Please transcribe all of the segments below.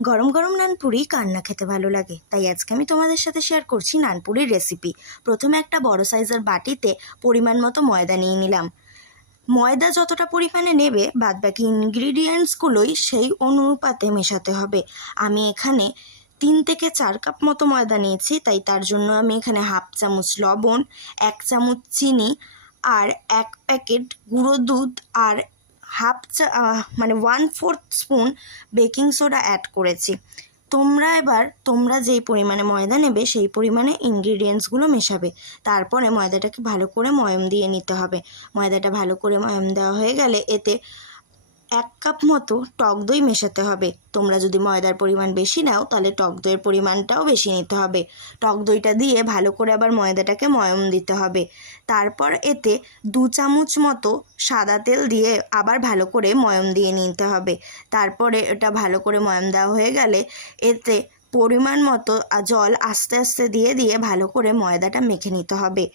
গরম গরম নানপুরি কার না খেতে ভালো লাগে, তাই আজকে আমি তোমাদের সাথে শেয়ার করছি নানপুরির রেসিপি। প্রথমে একটা বড় সাইজের বাটিতে পরিমাণ মতো ময়দা নিয়ে নিলাম। ময়দা যতটা পরিমাণে নেবে বাদবাকি ইনগ্রিডিয়েন্টসগুলোই সেই অনুপাতে মেশাতে হবে। আমি এখানে 3 থেকে 4 কাপ মতো ময়দা নিয়েছি, তাই তার জন্য আমি এখানে হাফ চামচ লবণ, 1 চামচ চিনি আর 1 প্যাকেট গুঁড়ো দুধ আর মানে 1/4 স্পুন বেকিং সোডা অ্যাড করেছি। তোমরা যেই পরিমাণে ময়দা নেবে সেই পরিমাণে ইনগ্রিডিয়েন্টসগুলো মেশাবে। তারপরে ময়দাটাকে ভালো করে ময়ম দিয়ে নিতে হবে। ময়দাটা ভালো করে ময়ম দেওয়া হয়ে গেলে এতে 1 কাপ মতো টক দই মেশাতে হবে। তোমরা যদি ময়দার পরিমাণ বেশি নাও তাহলে টক দইয়ের পরিমাণটাও বেশি নিতে হবে। টক দইটা দিয়ে ভালো করে আবার ময়দাটাকে ময়ম দিতে হবে। তারপর এতে 2 চামচ মতো সাদা তেল দিয়ে আবার ভালো করে ময়ম দিয়ে নিতে হবে। তারপরে এটা ভালো করে ময়ম দেওয়া হয়ে গেলে এতে পরিমাণ মতো জল আস্তে আস্তে দিয়ে দিয়ে ভালো করে ময়দাটা মেখে নিতে হবে।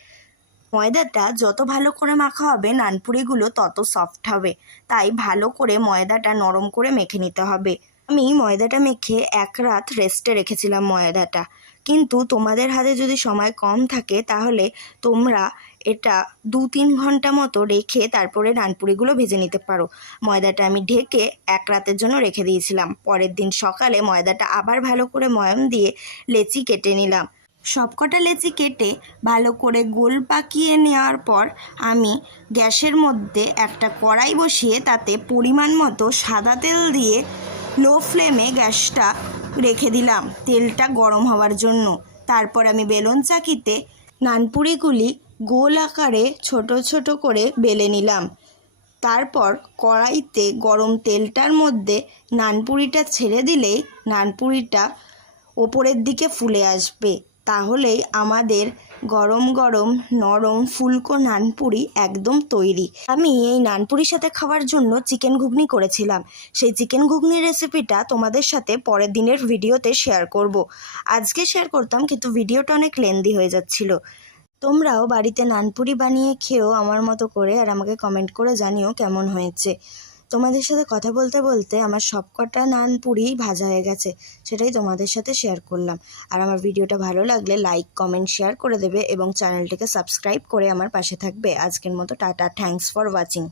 ময়দাটা যত ভালো করে মাখা হবে নানপুরিগুলো তত সফট হবে, তাই ভালো করে ময়দাটা নরম করে মেখে নিতে হবে। আমি ময়দাটা মেখে 1 রাত রেস্টে রেখেছিলাম ময়দাটা, কিন্তু তোমাদের হাতে যদি সময় কম থাকে তাহলে তোমরা এটা 2-3 ঘন্টা মতো রেখে তারপরে নানপুরিগুলো ভেজে নিতে পারো। ময়দাটা আমি ঢেকে 1 রাতের জন্য রেখে দিয়েছিলাম। পরের দিন সকালে ময়দাটা আবার ভালো করে ময়াম দিয়ে লেচি কেটে নিলাম। সবকটা লেচি কেটে ভালো করে গোল পাকিয়ে নেওয়ার পর আমি গ্যাসের মধ্যে একটা কড়াই বসিয়ে তাতে পরিমাণ মতো সাদা তেল দিয়ে লো ফ্লেমে গ্যাসটা রেখে দিলাম তেলটা গরম হওয়ার জন্য। তারপর আমি বেলুন চাকিতে নানপুরিগুলি গোল আকারে ছোট ছোট করে বেলে নিলাম। তারপর কড়াইতে গরম তেলটার মধ্যে নানপুরিটা ছেড়ে দিলেই নানপুরিটা ওপরের দিকে ফুলে আসবে। তাহলেই আমাদের গরম গরম নরম ফুলকো নানপুরি একদম তৈরি। আমি এই নানপুরির সাথে খাওয়ার জন্য চিকেন ঘুগনি করেছিলাম। সেই চিকেন ঘুগনির রেসিপিটা তোমাদের সাথে পরের দিনের ভিডিওতে শেয়ার করব। আজকে শেয়ার করতাম কিন্তু ভিডিওটা অনেক লেন্দি হয়ে যাচ্ছিল। তোমরাও বাড়িতে নানপুরি বানিয়ে খেও আমার মতো করে, আর আমাকে কমেন্ট করে জানিও কেমন হয়েছে। তোমাদের সাথে কথা বলতে বলতে আমার সবকটা নানপুরি ভাজা হয়ে গেছে, সেটাই তোমাদের সাথে শেয়ার করলাম। আর আমার ভিডিওটা ভালো লাগলে লাইক কমেন্ট শেয়ার করে দেবে এবং চ্যানেলটিকে সাবস্ক্রাইব করে আমার পাশে থাকবে। আজকের মতো টাটা, থ্যাঙ্কস ফর ওয়াচিং।